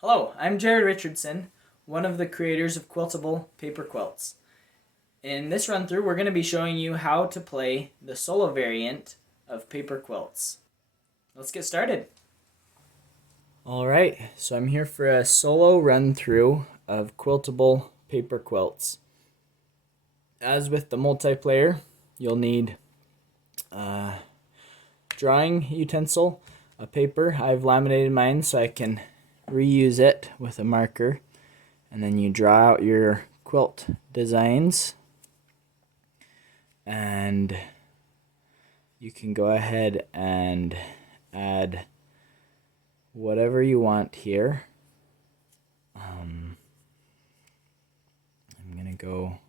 Hello, I'm Jared Richardson, one of the creators of Quiltable paper quilts. In this run through, we're going to be showing you how to play the solo variant of paper quilts. Let's get started. Alright, so I'm here for a solo run through of Quiltable paper quilts. As with the multiplayer, you'll need a drawing utensil, a paper. I've laminated mine so I can reuse it with a marker, and then you draw out your quilt designs, and you can go ahead and add whatever you want here. I'm gonna go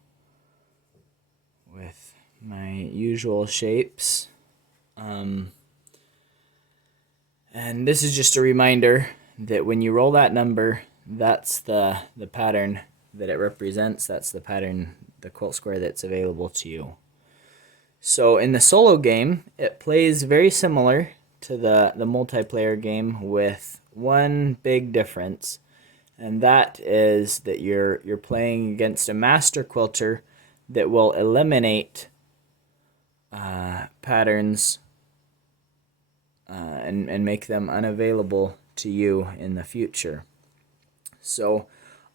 with my usual shapes, and this is just a reminder that when you roll that number, that's the pattern that it represents. That's the pattern, the quilt square that's available to you. So in the solo game, it plays very similar to the multiplayer game, with one big difference, and that is that you're playing against a master quilter that will eliminate patterns and make them unavailable to you in the future. So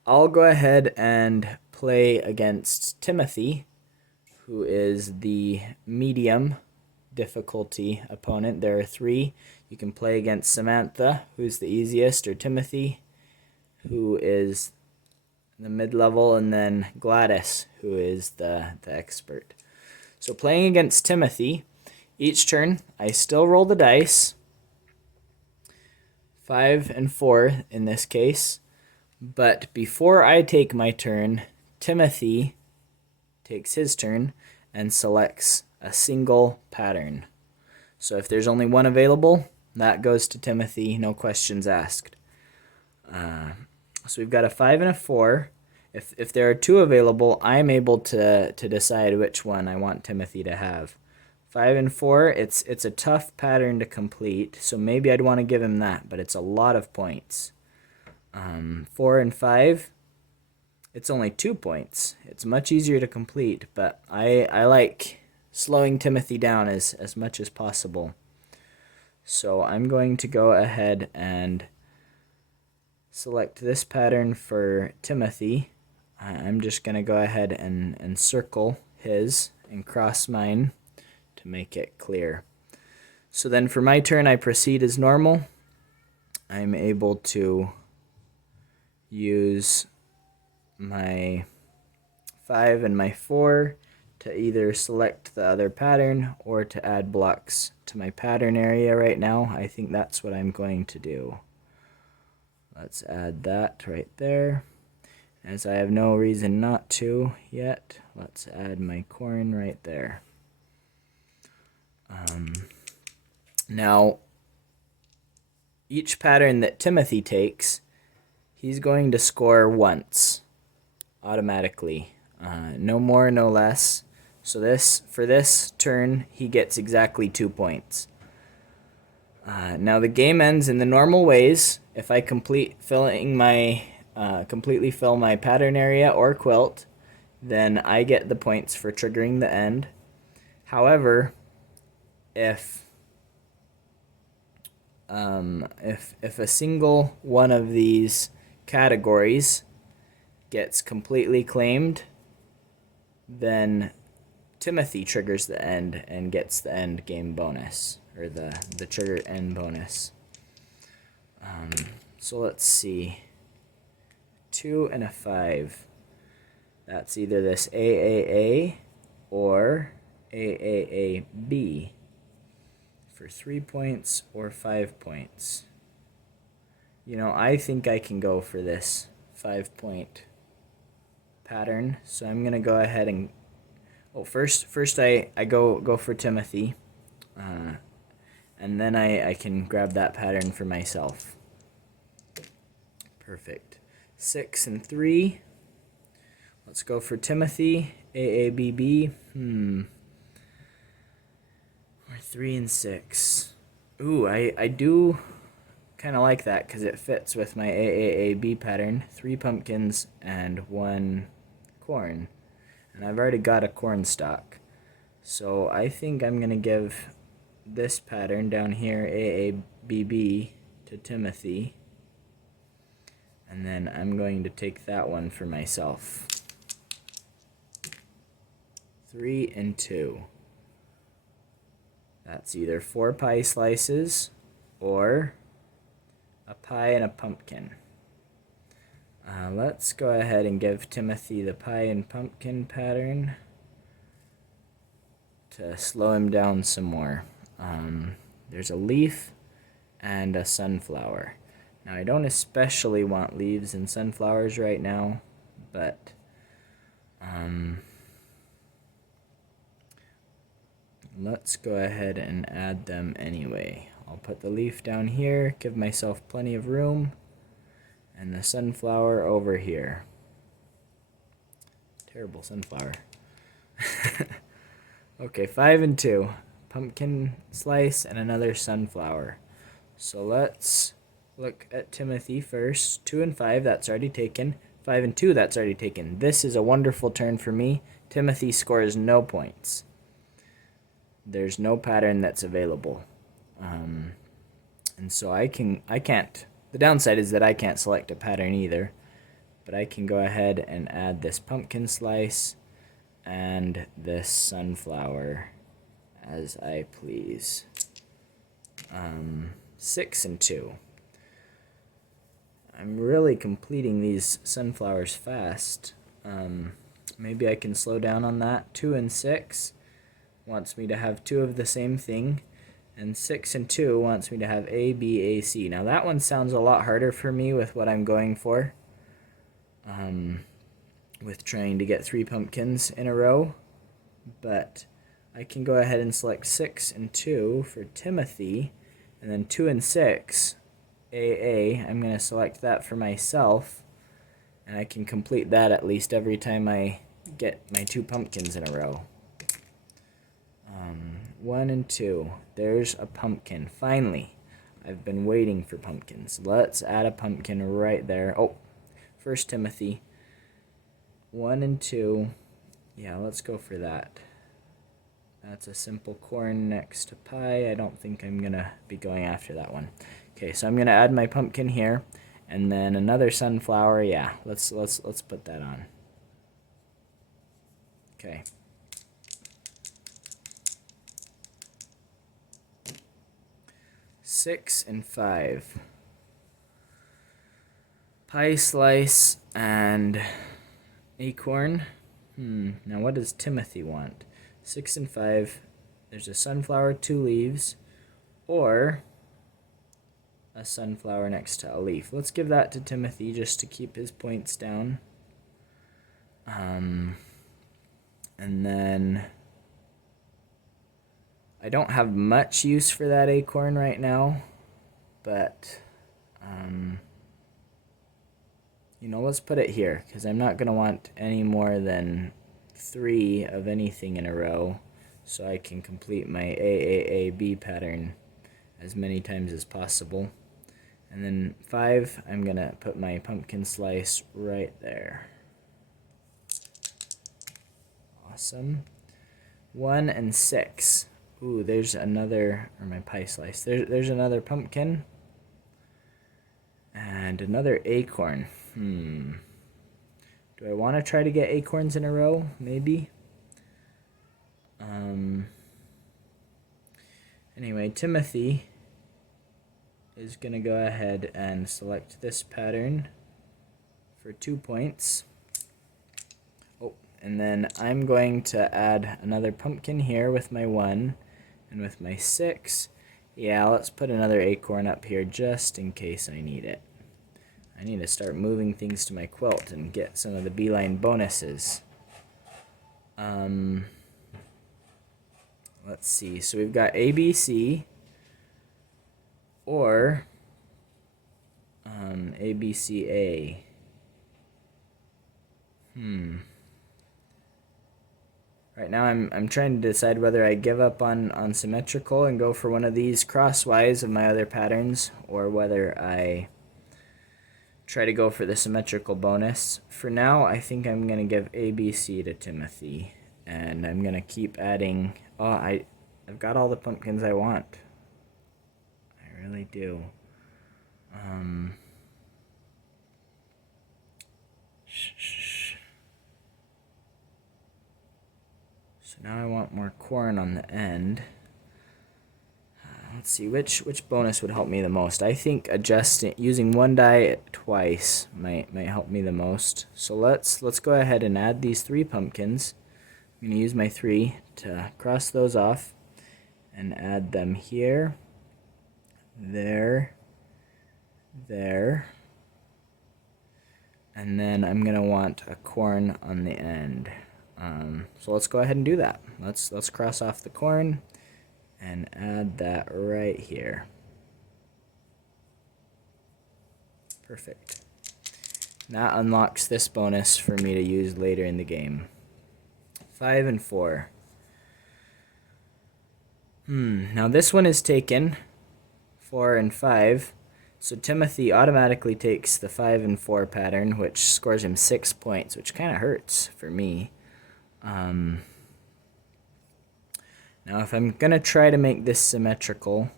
I'll go ahead and play against Timothy, who is the medium difficulty opponent. There are three. You can play against Samantha, who's the easiest, or Timothy, who is the mid-level, and then Gladys, who is the expert. So playing against Timothy, each turn I still roll the dice, 5 and 4 in this case, but before I take my turn, Timothy takes his turn and selects a single pattern. So if there's only one available, that goes to Timothy, no questions asked. So we've got a 5 and a 4. If there are two available, I'm able to decide which one I want Timothy to have. 5 and 4, it's a tough pattern to complete, so maybe I'd want to give him that, but it's a lot of points. 4 and 5, it's only 2 points. It's much easier to complete, but I like slowing Timothy down as much as possible. So I'm going to go ahead and select this pattern for Timothy. I'm just going to go ahead and circle his and cross mine to make it clear. So then for my turn, I proceed as normal. I'm able to use my 5 and my 4 to either select the other pattern or to add blocks to my pattern area right now. I think that's what I'm going to do. Let's add that right there. As I have no reason not to yet, let's add my corn right there. Now, each pattern that Timothy takes, he's going to score once automatically. No more, no less. So for this turn, he gets exactly 2 points. Now the game ends in the normal ways. If I completely fill my pattern area or quilt, then I get the points for triggering the end. However, if a single one of these categories gets completely claimed, then Timothy triggers the end and gets the end game bonus, or the trigger end bonus. So let's see. 2 and a 5. That's either this AAA or AAAB for 3 points or 5 points. You know, I think I can go for this 5-point pattern, so I'm gonna go ahead and first I go for Timothy, and then I can grab that pattern for myself. Perfect. 6 and 3. Let's go for Timothy. AABB. Or 3 and 6. Ooh, I do kind of like that because it fits with my AAAB pattern, 3 pumpkins and 1 corn. And I've already got a corn stalk. So I think I'm going to give this pattern down here, AABB, to Timothy. And then I'm going to take that one for myself. 3 and 2. That's either 4 pie slices or a pie and a pumpkin. Let's go ahead and give Timothy the pie and pumpkin pattern to slow him down some more. There's a leaf and a sunflower. Now I don't especially want leaves and sunflowers right now, but let's go ahead and add them anyway. I'll put the leaf down here, give myself plenty of room, and the sunflower over here. Terrible sunflower. Okay, 5 and 2. Pumpkin slice and another sunflower. So let's look at Timothy first. 2 and 5, that's already taken. 5 and 2, that's already taken. This is a wonderful turn for me. Timothy scores no points. There's no pattern that's available. And so I can't. The downside is that I can't select a pattern either. But I can go ahead and add this pumpkin slice and this sunflower as I please. 6 and 2. I'm really completing these sunflowers fast. Maybe I can slow down on that. 2 and 6 wants me to have 2 of the same thing, and 6 and 2 wants me to have A, B, A, C. Now that one sounds a lot harder for me with what I'm going for, with trying to get 3 pumpkins in a row, but I can go ahead and select 6 and 2 for Timothy, and then 2 and 6, AA, I'm going to select that for myself, and I can complete that at least every time I get my 2 pumpkins in a row. 1 and 2. There's a pumpkin. Finally. I've been waiting for pumpkins. Let's add a pumpkin right there. Oh, first Timothy. 1 and 2. Yeah, let's go for that. That's a simple corn next to pie. I don't think I'm going to be going after that one. Okay, so I'm going to add my pumpkin here. And then another sunflower. Yeah, let's put that on. Okay. 6 and 5. Pie slice and acorn. Now what does Timothy want? 6 and 5. There's a sunflower, 2 leaves, or a sunflower next to a leaf. Let's give that to Timothy just to keep his points down. And then I don't have much use for that acorn right now, but let's put it here because I'm not going to want any more than 3 of anything in a row, so I can complete my AAAB pattern as many times as possible. And then 5, I'm going to put my pumpkin slice right there. Awesome. 1 and 6. Ooh, there's another, or my pie slice. There's another pumpkin. And another acorn. Do I want to try to get acorns in a row? Maybe. Anyway, Timothy is going to go ahead and select this pattern for 2 points. Oh, and then I'm going to add another pumpkin here with my 1 and with my 6. Yeah, let's put another acorn up here just in case I need it. I need to start moving things to my quilt and get some of the beeline bonuses. Let's see. So we've got ABC or ABCA. Right now I'm trying to decide whether I give up on symmetrical and go for one of these crosswise of my other patterns, or whether I try to go for the symmetrical bonus. For now, I think I'm going to give ABC to Timothy, and I'm going to keep adding. Oh, I've got all the pumpkins I want. I really do. So now I want more corn on the end. Let's see, which bonus would help me the most. I think using one die twice might help me the most. So let's go ahead and add these 3 pumpkins. I'm going to use my 3 to cross those off and add them here, there, there, and then I'm going to want a corn on the end. So let's go ahead and do that. Let's cross off the corn and add that right here. Perfect. That unlocks this bonus for me to use later in the game. 5 and 4. Now this one is taken, 4 and 5. So Timothy automatically takes the 5 and 4 pattern, which scores him 6 points, which kind of hurts for me. Now if I'm going to try to make this symmetrical,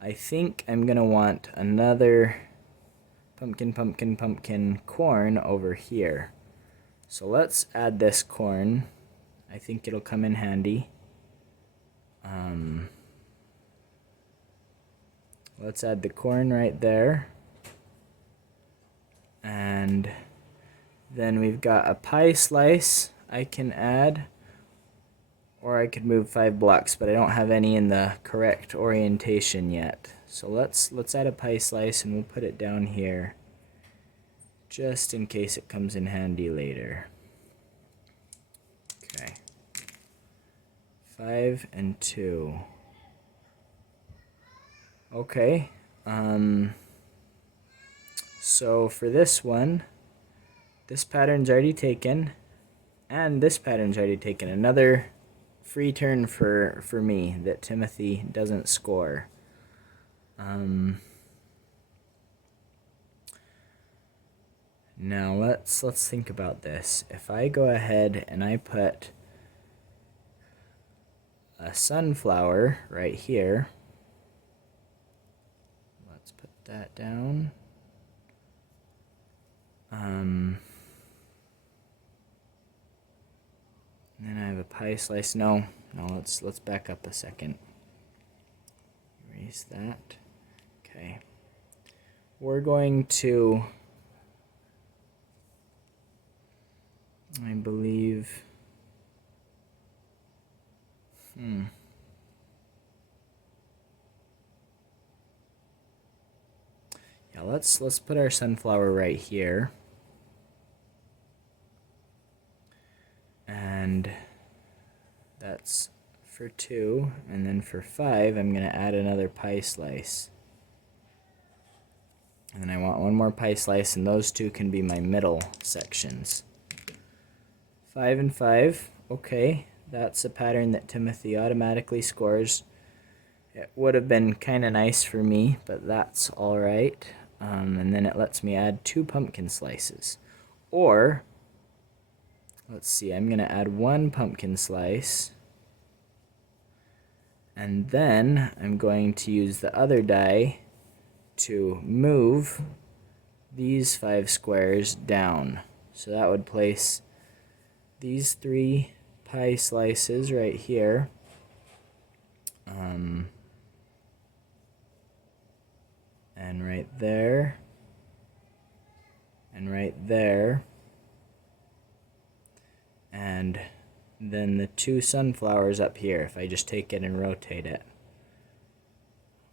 I think I'm going to want another pumpkin, pumpkin, pumpkin corn over here. So let's add this corn. I think it'll come in handy. Let's add the corn right there. And then we've got a pie slice I can add. Or I could move 5 blocks, but I don't have any in the correct orientation yet. So let's add a pie slice, and we'll put it down here just in case it comes in handy later. Okay. 5 and 2. Okay. So for this one, this pattern's already taken, and this pattern's already taken. Another free turn for me that Timothy doesn't score. Now let's think about this. If I go ahead and I put a sunflower right here, let's put that down. And then I have a pie slice. No, let's back up a second. Erase that. Okay. We're going to, I believe, yeah, let's put our sunflower right here. And that's for 2, and then for 5 I'm going to add another pie slice. And then I want one more pie slice, and those 2 can be my middle sections. 5 and 5, okay, that's a pattern that Timothy automatically scores. It would have been kind of nice for me, but that's alright. And then it lets me add 2 pumpkin slices. Or, let's see, I'm going to add 1 pumpkin slice, and then I'm going to use the other die to move these 5 squares down. So that would place these 3 pie slices right here. And right there. And right there. And then the 2 sunflowers up here, if I just take it and rotate it,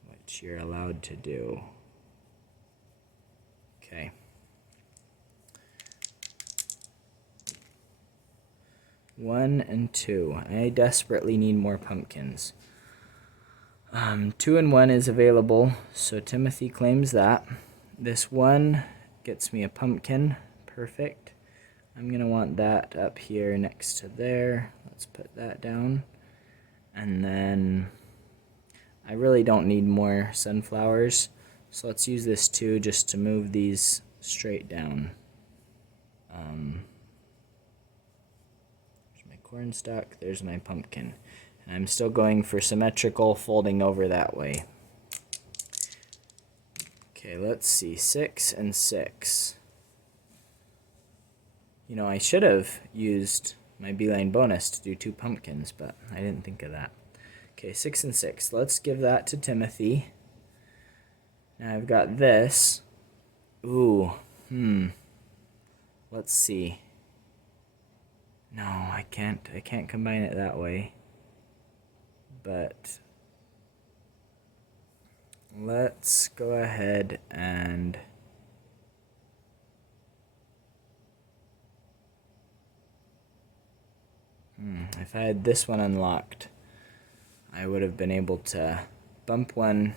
which you're allowed to do. Okay. One and 2. I desperately need more pumpkins. 2 and 1 is available, so Timothy claims that. This 1 gets me a pumpkin. Perfect. I'm gonna want that up here next to there. Let's put that down. And then I really don't need more sunflowers, so let's use this too just to move these straight down. There's my corn stalk, there's my pumpkin. And I'm still going for symmetrical, folding over that way. Okay, let's see, 6 and 6. You know, I should have used my beeline bonus to do 2 pumpkins, but I didn't think of that. Okay, 6 and 6. Let's give that to Timothy. Now I've got this. Ooh, let's see. No, I can't combine it that way. But let's go ahead and if I had this one unlocked, I would have been able to bump one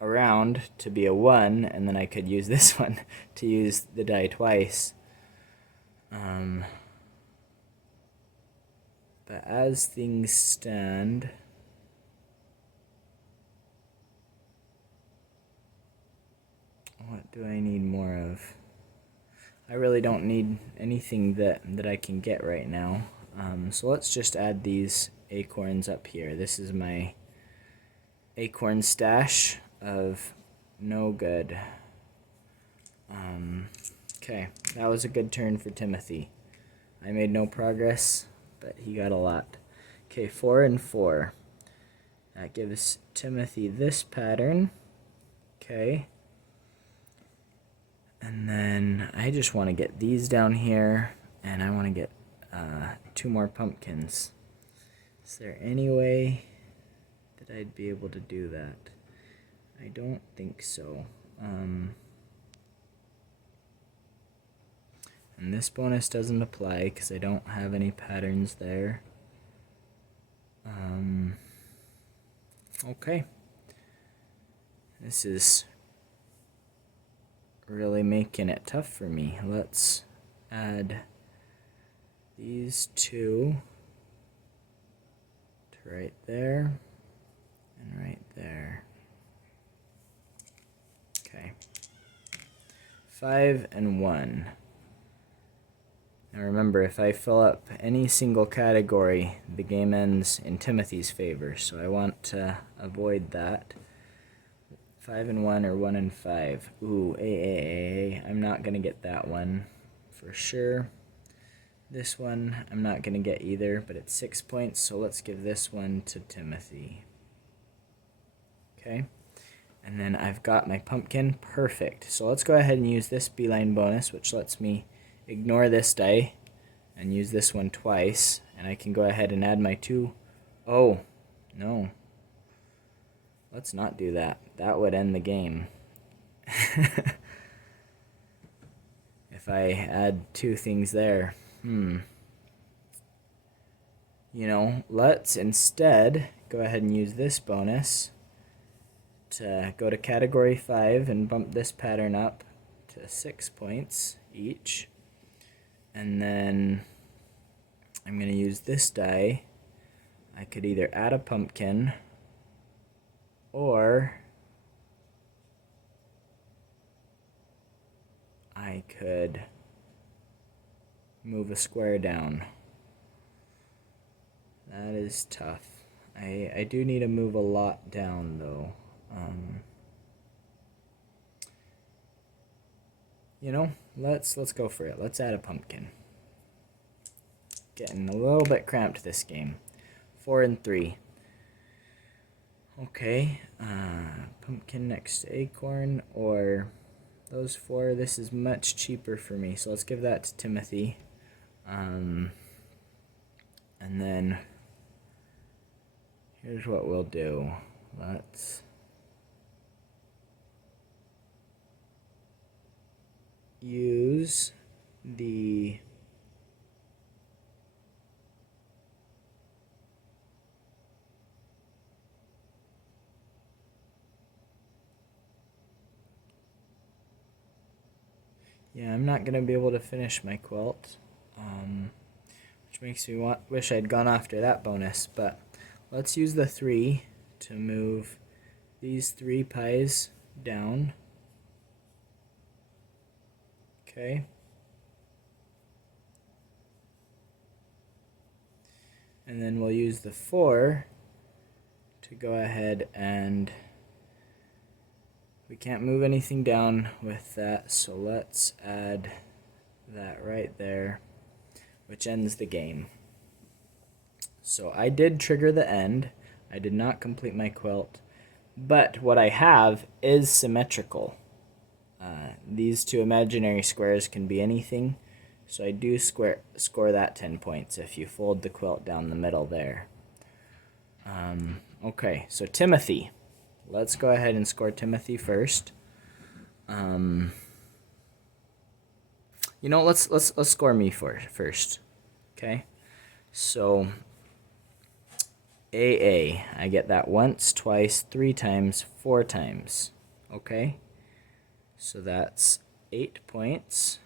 around to be a 1, and then I could use this one to use the die twice. But as things stand, what do I need more of? I really don't need anything that I can get right now. So let's just add these acorns up here. This is my acorn stash of no good. Okay, that was a good turn for Timothy. I made no progress, but he got a lot. Okay, 4 and 4. That gives Timothy this pattern. Okay. And then I just want to get these down here, and I want to get 2 more pumpkins. Is there any way that I'd be able to do that? I don't think so. And this bonus doesn't apply because I don't have any patterns there. Okay. This is really making it tough for me. Let's add these 2 to right there and right there. Okay. 5 and 1. Now remember, if I fill up any single category, the game ends in Timothy's favor, so I want to avoid that. 5 and 1 or 1 and 5. Ooh, I'm not going to get that one for sure. This one I'm not going to get either, but it's 6 points, so let's give this one to Timothy. Okay, and then I've got my pumpkin. Perfect. So let's go ahead and use this beeline bonus, which lets me ignore this die and use this one twice, and I can go ahead and add my 2. Oh, no. Let's not do that. That would end the game. If I add 2 things there. You know, let's instead go ahead and use this bonus to go to category 5 and bump this pattern up to 6 points each. And then I'm going to use this die. I could either add a pumpkin or I could move a square down. That is tough. I do need to move a lot down though. You know, let's go for it. Let's add a pumpkin. Getting a little bit cramped this game. 4 and 3. Okay, pumpkin next to acorn or those 4. This is much cheaper for me, so let's give that to Timothy. And then here's what we'll do. Let's use the I'm not going to be able to finish my quilt. which makes me wish I'd gone after that bonus. But let's use the 3 to move these 3 pies down. Okay. And then we'll use the 4 to go ahead, and we can't move anything down with that, so let's add that right there, which ends the game. So I did trigger the end. I did not complete my quilt, but what I have is symmetrical. These 2 imaginary squares can be anything, so I do score that 10 points if you fold the quilt down the middle there. Okay, so Timothy. Let's go ahead and score Timothy first. You know, let's score me first. Okay, so AA, I get that once, twice, 3 times, 4 times. Okay, so that's 8 points.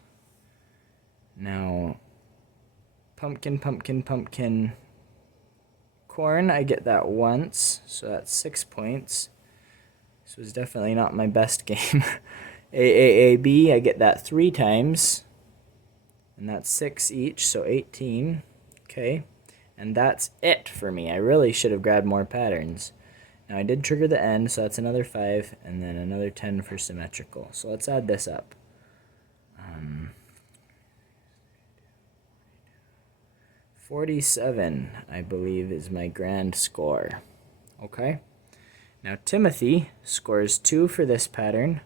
Now, pumpkin, pumpkin, pumpkin, corn, I get that once, so that's 6 points. This was definitely not my best game. AAAB, I get that 3 times, and that's 6 each, so 18. Okay, and that's it for me. I really should have grabbed more patterns. Now I did trigger the end, so that's another 5, and then another 10 for symmetrical. So let's add this up. 47, I believe, is my grand score. Okay. Now Timothy scores 2 for this pattern.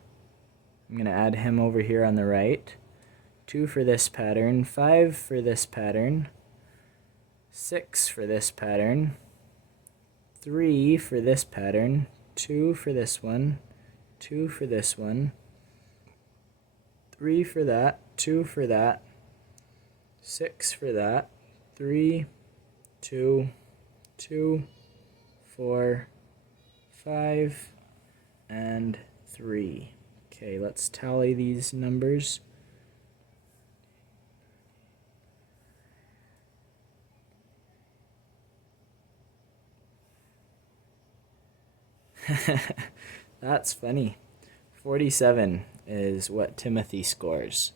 I'm going to add him over here on the right. 2 for this pattern, 5 for this pattern, 6 for this pattern, 3 for this pattern, 2 for this one, 2 for this one, 3 for that, 2 for that, 6 for that, 3, 2, 2, 4, 5, and 3. Okay, let's tally these numbers. That's funny. 47 is what Timothy scores.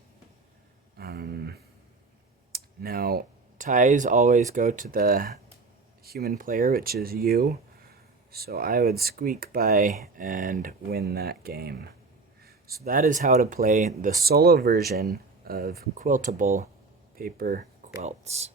Now, ties always go to the human player, which is you. So I would squeak by and win that game. So that is how to play the solo version of Quiltable paper quilts.